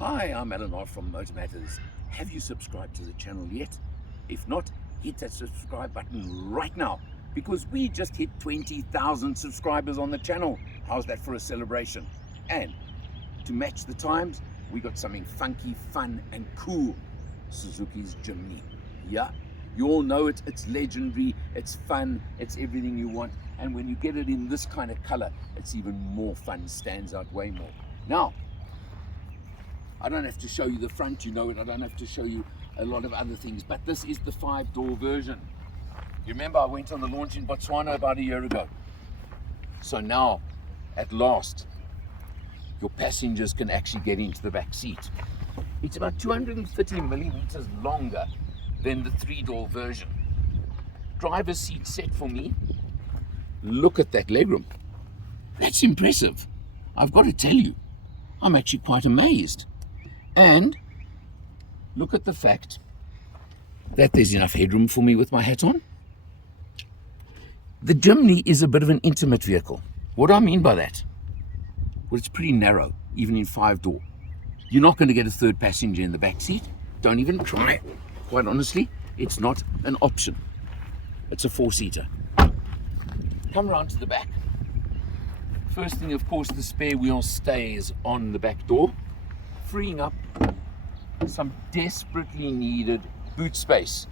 Hi, I'm Alan from MotorMatters. Have you subscribed to the channel yet? If not, hit that subscribe button right now because we just hit 20,000 subscribers on the channel. How's that for a celebration? And to match the times, we got something funky, fun and cool. Suzuki's Jimny. Yeah, you all know it. It's legendary, it's fun, it's everything you want. And when you get it in this kind of color, it's even more fun, stands out way more. Now, I don't have to show you the front, you know it. I don't have to show you a lot of other things, but this is the 5-door version. You remember I went on the launch in Botswana about a year ago. So now, at last, your passengers can actually get into the back seat. It's about 230 millimeters longer than the 3-door version. Driver's seat set for me. Look at that legroom. That's impressive. I've got to tell you, I'm actually quite amazed. And look at the fact that there's enough headroom for me with my hat on. The Jimny is a bit of an intimate vehicle. What do I mean by that? Well, it's pretty narrow, even in 5-door. You're not going to get a third passenger in the back seat. Don't even try. Quite honestly, it's not an option. It's a 4-seater. Come around to the back. First thing, of course, the spare wheel stays on the back door, freeing up some desperately needed boot space.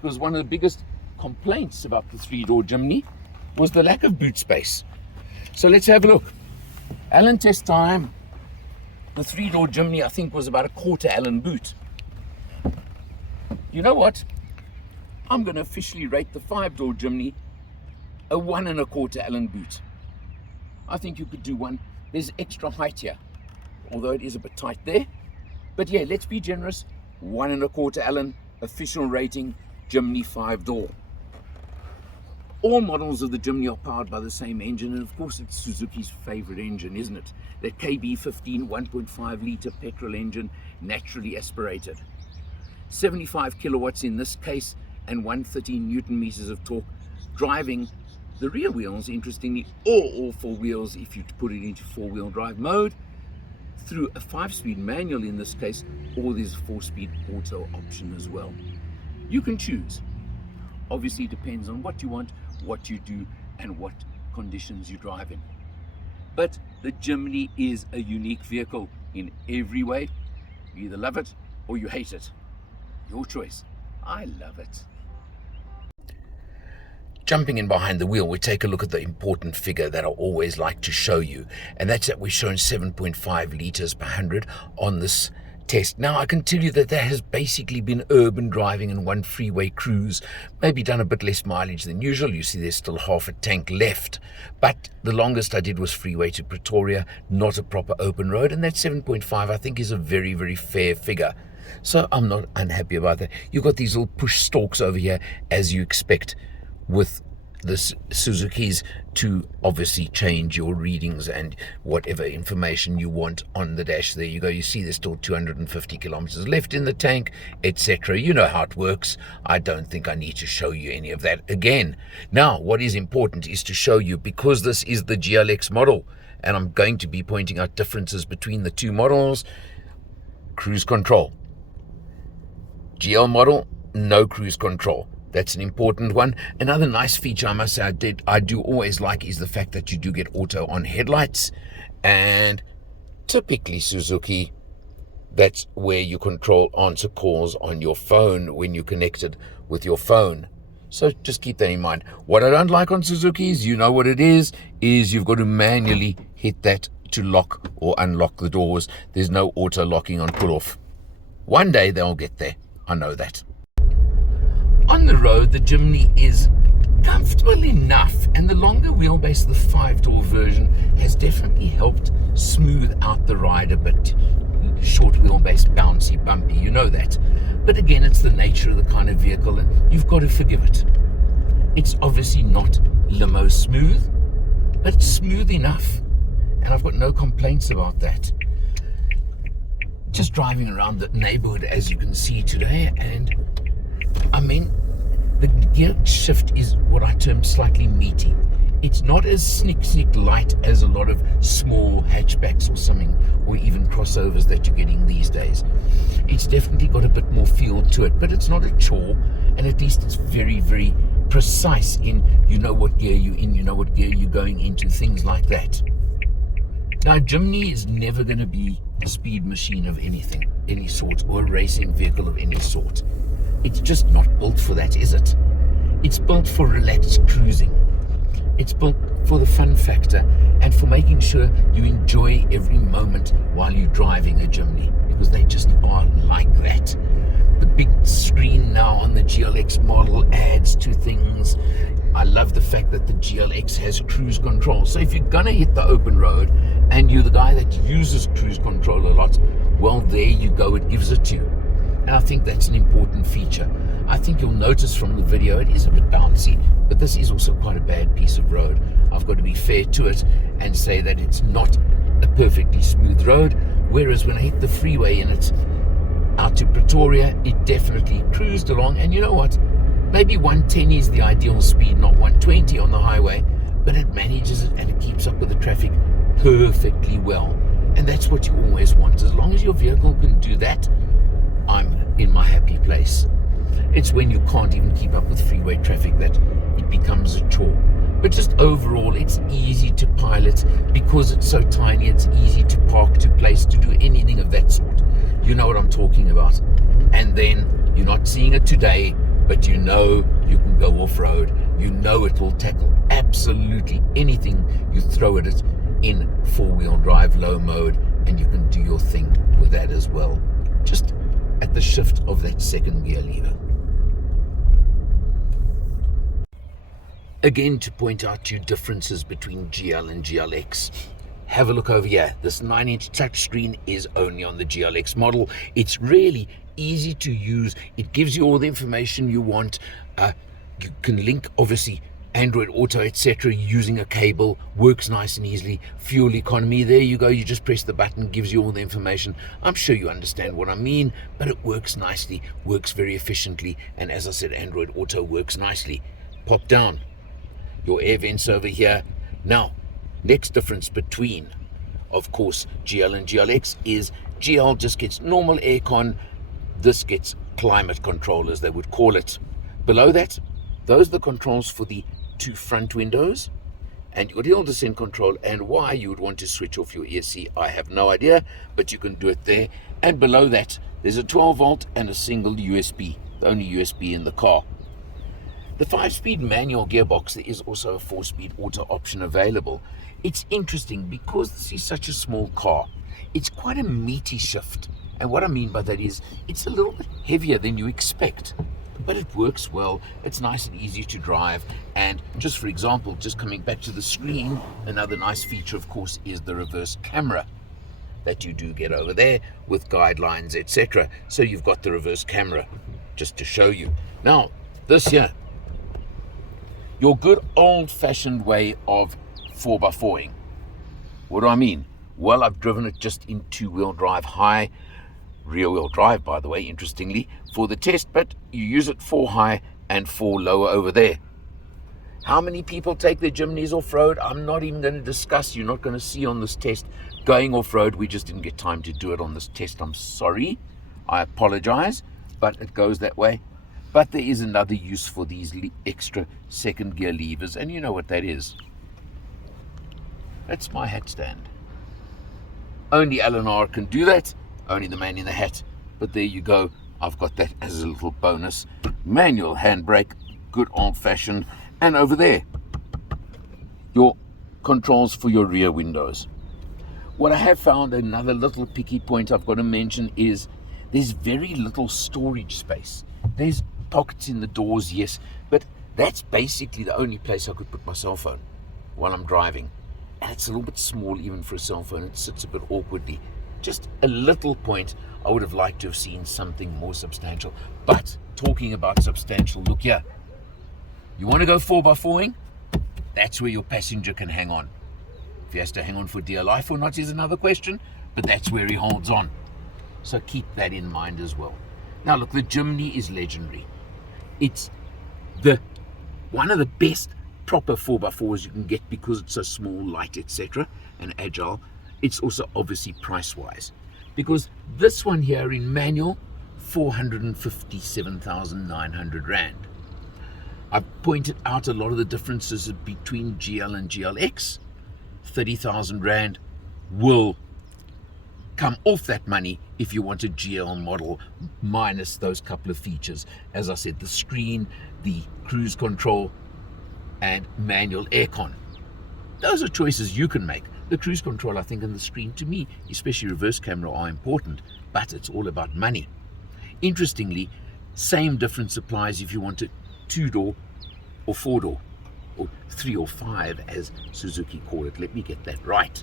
Because one of the biggest complaints about the 3-door Jimny was the lack of boot space. So let's have a look. Allen test time. The 3-door Jimny, I think, was about a 1/4 Allen boot. You know what? I'm going to officially rate the 5-door Jimny a 1 1/4 Allen boot. I think you could do one. There's extra height here, although it is a bit tight there. But yeah, let's be generous. 1 1/4 Allen, official rating, Jimny 5-door. All models of the Jimny are powered by the same engine, and of course it's Suzuki's favorite engine, isn't it? The KB15 1.5 litre petrol engine, naturally aspirated. 75 kilowatts in this case, and 113 Newton meters of torque, driving the rear wheels, interestingly, or all 4 wheels if you put it into 4-wheel drive mode, through a 5-speed manual in this case, or there's a 4-speed auto option as well. You can choose. Obviously, it depends on what you want, what you do, and what conditions you drive in. But the Jimny is a unique vehicle in every way. You either love it or you hate it. Your choice. I love it. Jumping in behind the wheel, we take a look at the important figure that I always like to show you, and that's that we're showing 7.5 litres per 100 on this test. Now, I can tell you that has basically been urban driving and one freeway cruise, maybe done a bit less mileage than usual. You see there's still half a tank left, but the longest I did was freeway to Pretoria, not a proper open road, and that 7.5 I think is a very, very fair figure. So I'm not unhappy about that. You've got these little push stalks over here, as you expect with the Suzuki's, to obviously change your readings and whatever information you want on the dash. There you go. You see there's still 250 kilometers left in the tank, etc. You know how it works. I don't think I need to show you any of that again. Now, what is important is to show you, because this is the GLX model, and I'm going to be pointing out differences between the two models. Cruise control. GL model, no cruise control. That's an important one. Another nice feature, I must say, I do always like, is the fact that you do get auto on headlights. And typically Suzuki, that's where you control answer calls on your phone when you're connected with your phone. So just keep that in mind. What I don't like on Suzuki's, you know what it is you've got to manually hit that to lock or unlock the doors. There's no auto locking on pull-off. One day they'll get there. I know that. On the road, the Jimny is comfortable enough, and the longer wheelbase, the 5-door version, has definitely helped smooth out the ride a bit. Short wheelbase, bouncy, bumpy, you know that. But again, it's the nature of the kind of vehicle, and you've got to forgive it. It's obviously not limo smooth, but it's smooth enough, and I've got no complaints about that. Just driving around the neighborhood, as you can see today, and I mean, the gear shift is what I term slightly meaty. It's not as snick light as a lot of small hatchbacks or something, or even crossovers that you're getting these days. It's definitely got a bit more feel to it, but it's not a chore, and at least it's very, very precise in, you know what gear you're in, you know what gear you're going into, things like that. Now, Jimny is never going to be a speed machine of anything, any sort, or a racing vehicle of any sort. It's just not built for that, is it? It's built for relaxed cruising. It's built for the fun factor and for making sure you enjoy every moment while you're driving a Jimny, because they just are like that. The big screen now on the GLX model adds to things. I love the fact that the GLX has cruise control. So if you're going to hit the open road and you're the guy that uses cruise control a lot, well, there you go, it gives it to you. And I think that's an important feature. I think you'll notice from the video it is a bit bouncy, but this is also quite a bad piece of road. I've got to be fair to it and say that it's not a perfectly smooth road, whereas when I hit the freeway and it's out to Pretoria, it definitely cruised along. And you know what? Maybe 110 is the ideal speed, not 120 on the highway, but it manages it and it keeps up with the traffic perfectly well. And that's what you always want. As long as your vehicle can do that, I'm in my happy place. It's when you can't even keep up with freeway traffic that it becomes a chore. But just overall, it's easy to pilot because it's so tiny. It's easy to park, to place, to do anything of that sort. You know what I'm talking about. And then you're not seeing it today, but you know you can go off-road. You know it will tackle absolutely anything you throw at it in four-wheel drive low mode, and you can do your thing with that as well. Just at the shift of that second gear lever. Again, to point out to you differences between GL and GLX, have a look over here. This 9-inch touchscreen is only on the GLX model. It's really easy to use. It gives you all the information you want. You can link, obviously, Android Auto, etc. using a cable. Works nice and easily. Fuel economy, there you go. You just press the button, gives you all the information. I'm sure you understand what I mean, but it works nicely, works very efficiently, and as I said, Android Auto works nicely. Pop down your air vents over here. Now, next difference between, of course, GL and GLX is GL just gets normal aircon. This gets climate control, as they would call it. Below that, those are the controls for the two front windows, and your hill descent control. And why you would want to switch off your ESC, I have no idea, but you can do it there. And below that, there's a 12 volt and a single USB, the only USB in the car. The 5-speed manual gearbox, there is also a 4-speed auto option available. It's interesting because this is such a small car. It's quite a meaty shift. And what I mean by that is it's a little bit heavier than you expect, but it works well. It's nice and easy to drive. And just for example, just coming back to the screen, another nice feature, of course, is the reverse camera that you do get over there with guidelines, etc. So you've got the reverse camera just to show you. Now, this here, your good old-fashioned way of 4x4ing. What do I mean? Well, I've driven it just in two-wheel drive high, rear-wheel drive, by the way, interestingly, for the test, but you use it 4 high and 4 lower over there. How many people take their Jimnys off-road? I'm not even going to discuss. You're not going to see on this test going off-road. We just didn't get time to do it on this test. I'm sorry. I apologize, but it goes that way. But there is another use for these extra second gear levers, and you know what that is. That's my hat stand. Only L&R can do that, only the man in the hat. But there you go, I've got that as a little bonus. Manual handbrake, good old-fashioned. And over there, your controls for your rear windows. What I have found, another little picky point I've got to mention, is there's very little storage space. There's pockets in the doors, yes, but that's basically the only place I could put my cell phone while I'm driving. And it's a little bit small even for a cell phone. It sits a bit awkwardly. Just a little point. I would have liked to have seen something more substantial. But talking about substantial, look here. You want to go 4x4ing? That's where your passenger can hang on. If he has to hang on for dear life or not is another question, but that's where he holds on. So keep that in mind as well. Now look, the Jimny is legendary. It's one of the best proper 4x4 you can get because it's so small, light, etc., and agile. It's also obviously price-wise, because this one here in manual, 457,900 Rand. I've pointed out a lot of the differences between GL and GLX. 30,000 Rand will come off that money if you want a GL model minus those couple of features. As I said, the screen, the cruise control, and manual aircon. Those are choices you can make. The cruise control, I think, and the screen, to me, especially reverse camera, are important, but it's all about money. Interestingly, same difference applies if you want a 2-door or 4-door, or 3 or 5, as Suzuki call it. Let me get that right.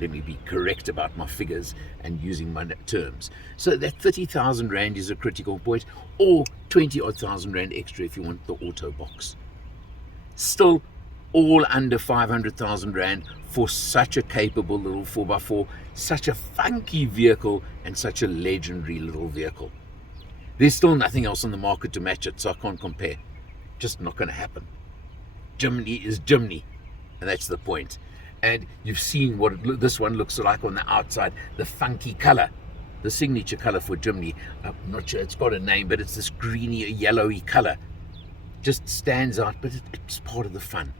Let me be correct about my figures and using my terms. So that 30,000 Rand is a critical point, or 20-odd thousand Rand extra if you want the auto box. Still all under 500,000 Rand for such a capable little 4x4, such a funky vehicle, and such a legendary little vehicle. There's still nothing else on the market to match it, so I can't compare. Just not going to happen. Jimny is Jimny, and that's the point. And you've seen what this one looks like on the outside, the funky color, the signature color for Jimny. I'm not sure it's got a name, but it's this greeny, yellowy color. Just stands out, but it's part of the fun.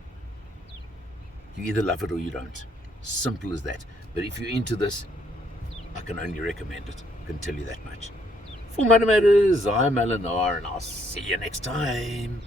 You either love it or you don't. Simple as that. But if you're into this, I can only recommend it. I can tell you that much. For MotorMatters, I'm Alan R, and I'll see you next time.